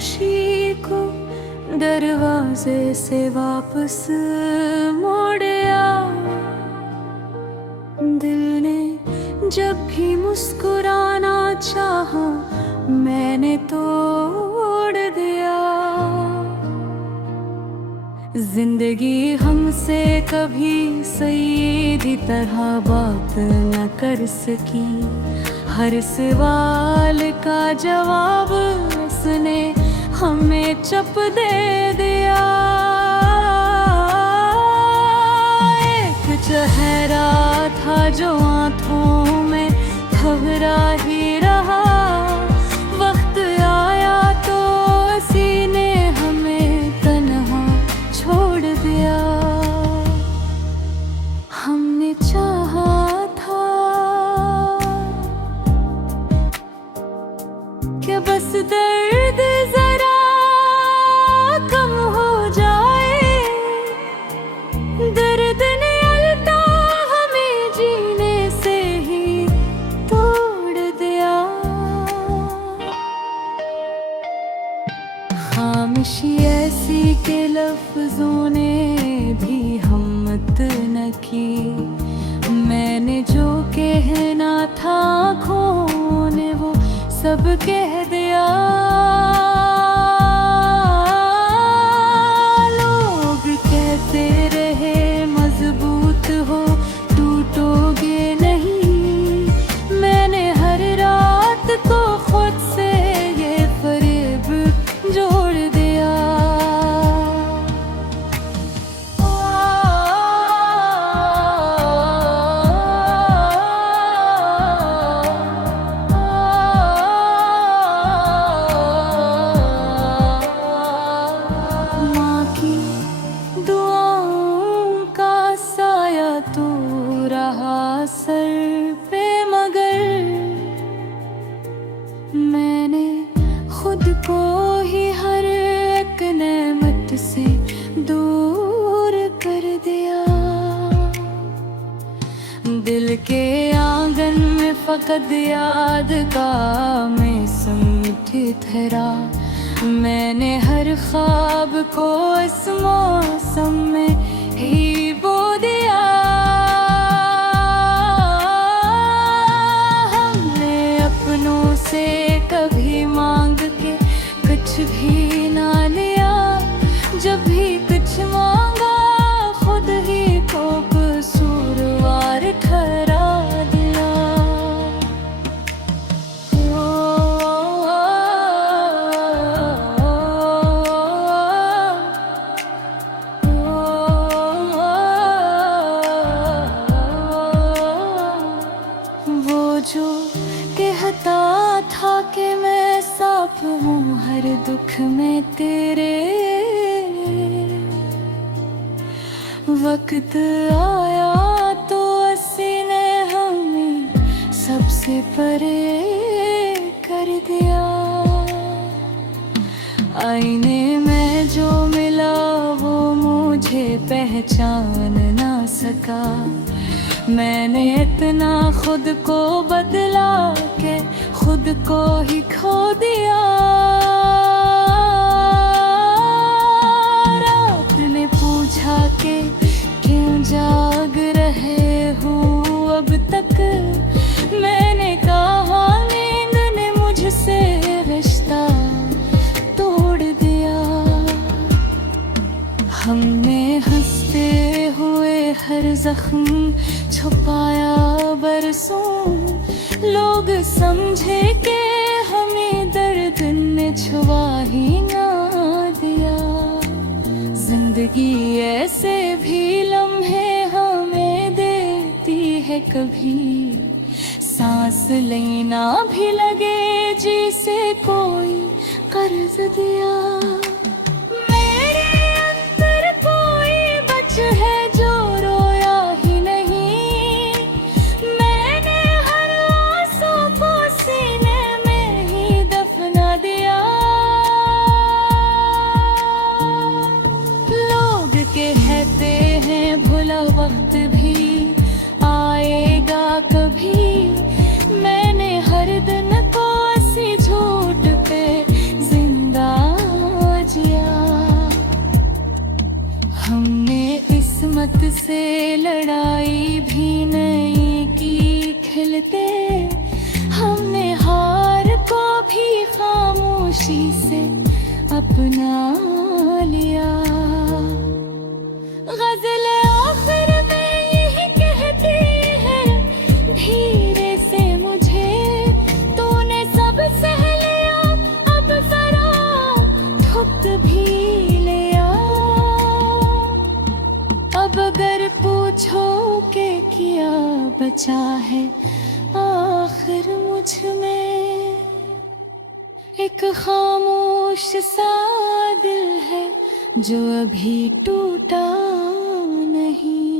खामोशी को दरवाजे से वापस मोड़या। दिल ने जब भी मुस्कुराना चाहा मैंने तोड़ दिया। जिंदगी हमसे कभी सीधी तरह बात न कर सकी। हर सवाल का जवाब उसने हमें चप दे दिया। एक चेहरा था जो आंखों में घबरा ही रहा। वक्त आया तो उसी ने हमें तन्हा छोड़ दिया। हमने चाहा था कि बस दर्द जरा कम हो जाए। दर्द ने उल्टा हमें जीने से ही तोड़ दिया। खामोशी ऐसी के लफ्जों ने भी हिम्मत न की। मैंने जो कहना था आँखों ने वो सब कह दिया। लोग कहते रहे मजबूत हो टूटोगे नहीं। मैंने हर रात को खुद से ये फरेब जोड़ दिया। माँ की दुआओं का साया तू रहा सर पे, मगर मैंने खुद को ही हर एक नेमत से दूर कर दिया। दिल के आंगन में फकत याद का मैं समझी ठहरा। मैंने हर ख्वाब को इस मौसम में ही बो दिया। हमने अपनों से कभी मांग के कुछ भी ना लिया। जब भी कुछ मांगा खुद ही को कसूरवार ठहरा दिया। वो जो कहता था कि मैं साफ हूँ हर दुख में तेरे। वक्त आया तो उसी ने हमें सबसे परे कर दिया। आईने में जो मिला वो मुझे पहचान ना सका। मैंने इतना खुद को बदला के खुद को ही खो दिया। रात ने पूछा कि क्यों जाग रहे हो अब तक। मैंने कहा नींद ने मुझसे रिश्ता तोड़ दिया। हमने हंसते हुए हर जख्म छुपाया बरसों। लोग समझे कि हमें दर्द ने छुआ ही ना दिया। जिंदगी ऐसे भी लम्हे हमें देती है कभी। सांस लेना भी लगे जिसे कोई कर्ज दिया। मेरे अंदर कोई बच है जो रोया ही नहीं। मैंने हर आंसू को सीने में ही दफना दिया। लोग कहते हैं भुला वक्त भी आएगा कभी। मैंने हर दिन को इसी झूठ पे जिंदा लड़ाई भी नहीं की खिलते, हमने हार को भी खामोशी से अपना लिया। गजल आखिर में यही कहती है धीरे से मुझे, तूने सब सह लिया अब जरा थुक भी लिया। अब अगर पूछो के क्या बचा है आखिर मुझ में, एक खामोश सा दिल है जो अभी टूटा नहीं।